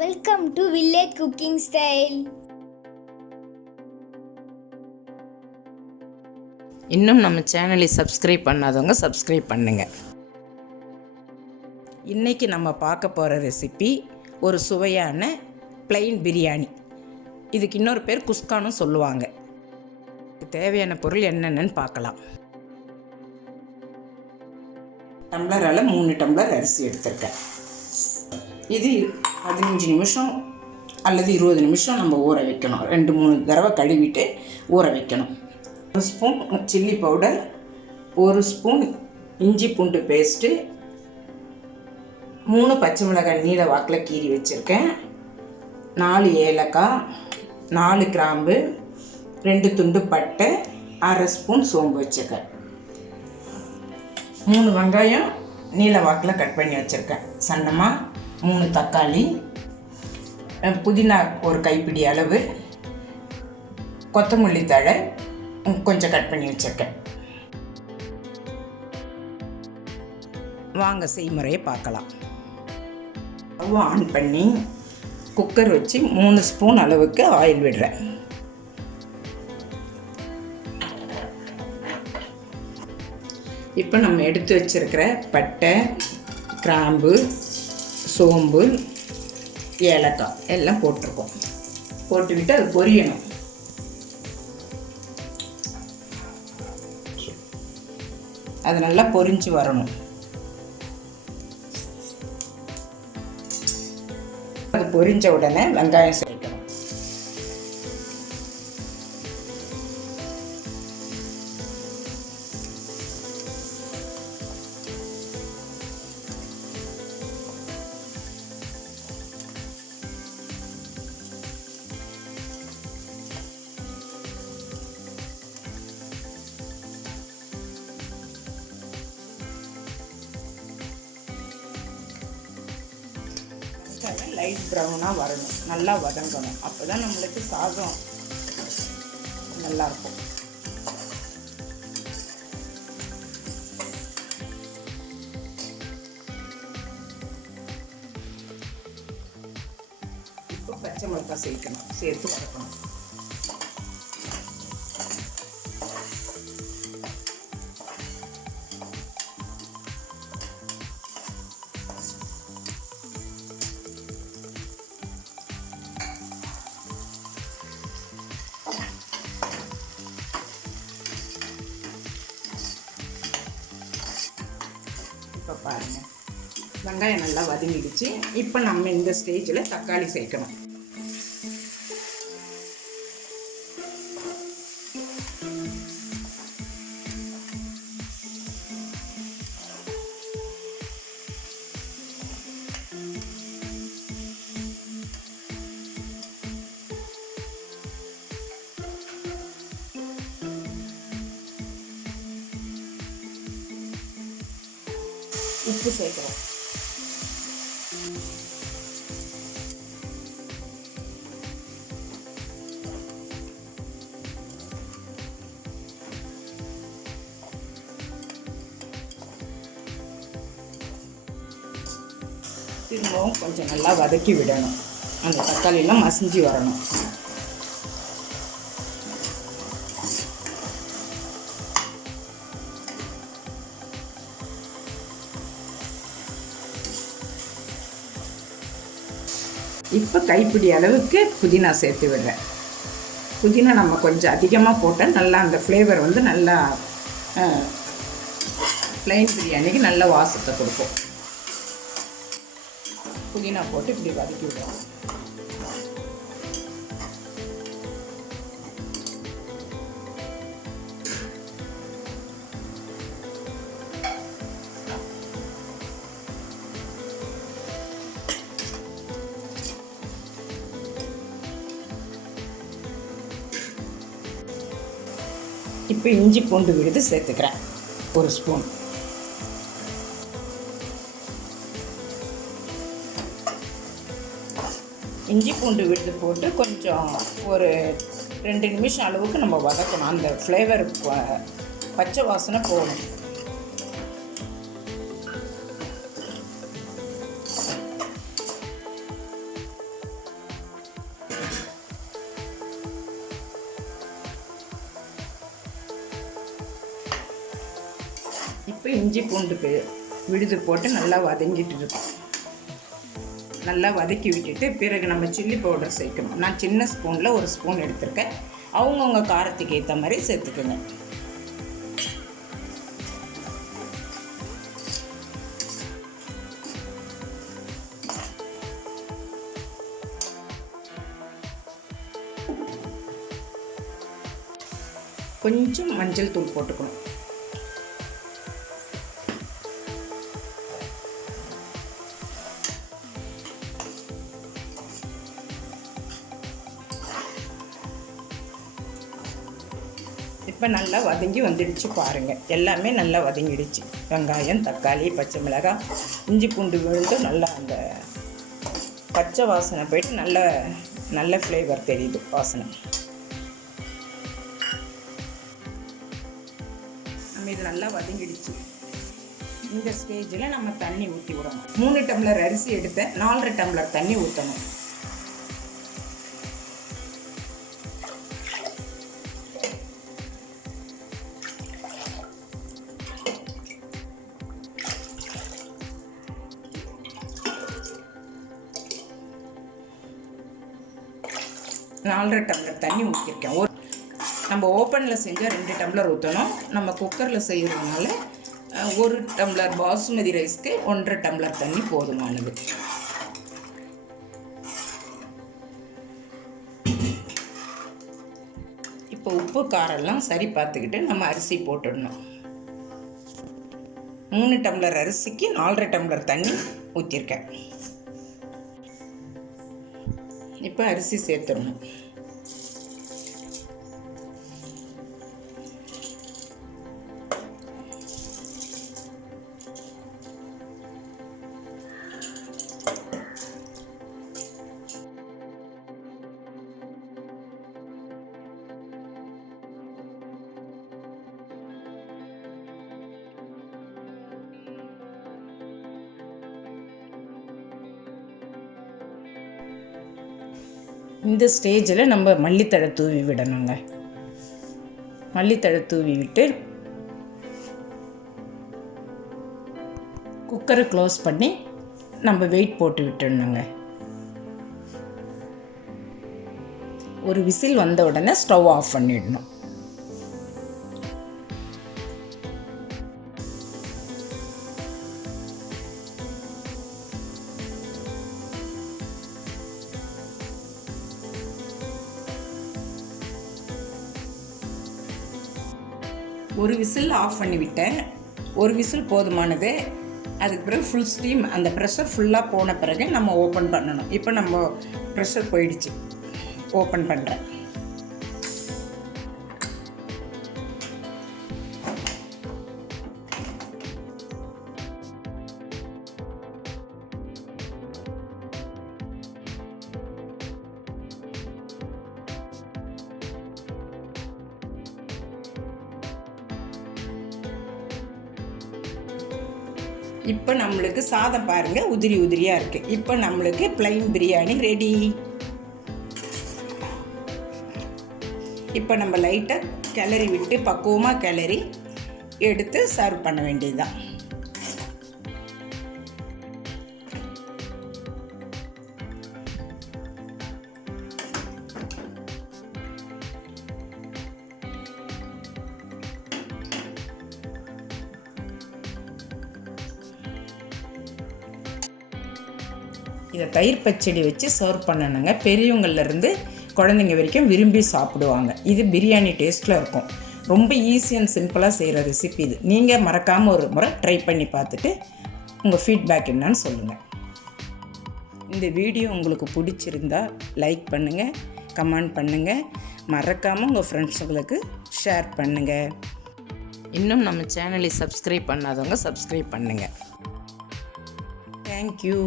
Welcome to Village Cooking Style. இன்னும் நம்ம சேனலை சப்ஸ்கிரைப் பண்ணாதவங்க சப்ஸ்கிரைப் பண்ணுங்க. இன்றைக்கி நம்ம பார்க்க போகிற ரெசிபி ஒரு சுவையான பிளெயின் பிரியாணி. இதுக்கு இன்னொரு பேர் குஸ்கான்னு சொல்லுவாங்க. தேவையான பொருள் என்னென்னு பார்க்கலாம். டம்ளரால் 3 டம்ளர் அரிசி எடுத்திருக்கேன். இது 15 நிமிஷம் அல்லது 20 நிமிஷம் நம்ம ஊற வைக்கணும். 2-3 தடவை கழுவிட்டு ஊற வைக்கணும். 1 ஸ்பூன் சில்லி பவுடர், 1 ஸ்பூன் இஞ்சி பூண்டு பேஸ்ட்டு, 3 பச்சை மிளகாய் நீல வாக்கில் கீறி வச்சுருக்கேன், 4 ஏலக்காய், 4 கிராம்பு, 2 துண்டு பட்டை, 1/2 ஸ்பூன் சோம்பு வச்சுருக்கேன், 3 வெங்காயம் நீல வாக்கில் கட் பண்ணி வச்சுருக்கேன் சன்னமாக, 3 தக்காளி, புதினா ஒரு கைப்பிடி அளவு, கொத்தமல்லி தழை கொஞ்சம் கட் பண்ணி வச்சுருக்கேன். வாங்க செய்முறையை பார்க்கலாம். ஸ்டவ் ஆன் பண்ணி குக்கர் வச்சு 3 ஸ்பூன் அளவுக்கு ஆயில் விடுறேன். இப்போ நம்ம எடுத்து வச்சுருக்கிற பட்டை, கிராம்பு, சோம்பு, ஏலக்காய் எல்லாம் போட்டிருக்கோம். போட்டுக்கிட்டு அது பொரியணும். அது நல்லா பொரிஞ்சு வரணும். அது பொரிஞ்ச உடனே வெங்காயம் சேர்க்கணும். லைட் ப்ரௌனாக வரணும், நல்லா வதங்கணும். அப்போ தான் நம்மளுக்கு சாதம் நல்லாயிருக்கும். இப்போ பச்சை மிளகாய் சேர்க்கணும், சேர்த்து வதக்கணும். இப்போ பாருங்கள், வெங்காயம் நல்லா வதங்கிடுச்சு. இப்போ நம்ம இந்த ஸ்டேஜில் தக்காளி சேர்க்கணும். உப்பு சேர்க்குறோம். திரும்பவும் கொஞ்சம் நல்லா வதக்கி விடணும். அந்த தக்காளியெல்லாம் மசிஞ்சு வரணும். இப்போ கைப்பிடி அளவுக்கு புதினா சேர்த்து விடுறேன். புதினா நம்ம கொஞ்சம் அதிகமாக போட்டால் நல்லா அந்த ஃப்ளேவர் வந்து நல்லா ப்ளைன் பிரியாணிக்கு நல்ல வாசத்தை கொடுக்கும். புதினா போட்டு இப்படி வதக்கி விடுறோம். இப்போ இஞ்சி பூண்டு விழுது சேர்த்துக்கிறேன், 1 ஸ்பூன். இஞ்சி பூண்டு விழுது போட்டு கொஞ்சம் ஒரு 2 நிமிஷம் அளவுக்கு நம்ம வதக்கணும். அந்த ஃப்ளேவர் பச்சை வாசனை போகணும். இப்போ இஞ்சி பூண்டு விழுது போட்டு நல்லா வதங்கிட்டு இருக்கும். நல்லா வதக்கி விட்டுட்டு பிறகு நம்ம சில்லி பவுடர் சேர்க்கணும். நான் சின்ன ஸ்பூனில் 1 ஸ்பூன் எடுத்திருக்கேன். அவங்கவுங்க காரத்துக்கு ஏற்ற மாதிரி சேர்த்துக்குங்க. கொஞ்சம் மஞ்சள் தூள் போட்டுக்கணும். இப்போ நல்லா வதங்கி வந்துடுச்சு பாருங்கள். எல்லாமே நல்லா வதங்கிடுச்சு. வெங்காயம், தக்காளி, பச்சை மிளகாய், இஞ்சி பூண்டு விழுந்து நல்லா அந்த பச்சை வாசனை போயிட்டு நல்ல ஃப்ளேவர் தெரியுது, வாசனை. நம்ம இது நல்லா வதங்கிடுச்சு. இந்த ஸ்டேஜில் நம்ம தண்ணி ஊற்றி விடணும். 3 டம்ளர் அரிசி எடுத்தேன், 4 டம்ளர் தண்ணி ஊற்றணும். நாலரை டம்ளர் தண்ணி ஊற்றிருக்கேன். நம்ம ஓப்பனில் செஞ்சால் 2 டம்ளர் ஊற்றணும். நம்ம குக்கரில் செய்கிறதுனால 1 டம்ளர் பாசுமதி ரைஸ்க்கு 1.5 டம்ளர் தண்ணி போதுமானது. இப்போ உப்பு காரெல்லாம் சரி பார்த்துக்கிட்டு நம்ம அரிசி போட்டுடணும். 3 டம்ளர் அரிசிக்கு 4.5 டம்ளர் தண்ணி ஊற்றிருக்கேன். இப்போ அரிசி சேர்த்துடணும். இந்த ஸ்டேஜில் நம்ம மல்லித்தழை தூவி விடணுங்க. மல்லித்தழை தூவி விட்டு குக்கரை க்ளோஸ் பண்ணி நம்ம வெயிட் போட்டு விட்டுடணுங்க. ஒரு விசில் வந்த உடனே ஸ்டவ் ஆஃப் பண்ணிடணும். ஒரு விசில் ஆஃப் பண்ணி விட்டேன். ஒரு விசில் போதுமானது. அதுக்கு பிறகு ஃபுல் ஸ்டீம், அந்த ப்ரெஷர் ஃபுல்லாக போன பிறகு நம்ம ஓப்பன் பண்ணணும். இப்போ நம்ம ப்ரெஷர் போயிடுச்சு. ஓப்பன் பண்ணுறேன். இப்போ நம்மளுக்கு சாதம் பாருங்கள் உதிரி உதிரியாக இருக்குது. இப்போ நம்மளுக்கு ப்ளைன் பிரியாணி ரெடி. இப்போ நம்ம லைட்டாக கிளறி விட்டு பக்குவமாக கிளறி எடுத்து சர்வ் பண்ண வேண்டியதுதான். இதை தயிர் பச்சடி வச்சு சர்வ் பண்ணணுங்க. பெரியவங்கள்லேருந்து குழந்தைங்க வரைக்கும் விரும்பி சாப்பிடுவாங்க. இது பிரியாணி டேஸ்ட்டில் இருக்கும். ரொம்ப ஈஸி அண்ட் சிம்பிளாக செய்கிற ரெசிபி இது. நீங்கள் மறக்காமல் ஒரு முறை ட்ரை பண்ணி பார்த்துட்டு உங்கள் ஃபீட்பேக் என்னன்னு சொல்லுங்கள். இந்த வீடியோ உங்களுக்கு பிடிச்சிருந்தா லைக் பண்ணுங்கள், கமெண்ட் பண்ணுங்கள், மறக்காமல் உங்கள் ஃப்ரெண்ட்ஸுங்களுக்கு ஷேர் பண்ணுங்கள். இன்னும் நம்ம சேனலை சப்ஸ்கிரைப் பண்ணாதவங்க சப்ஸ்கிரைப் பண்ணுங்கள். தேங்க்யூ.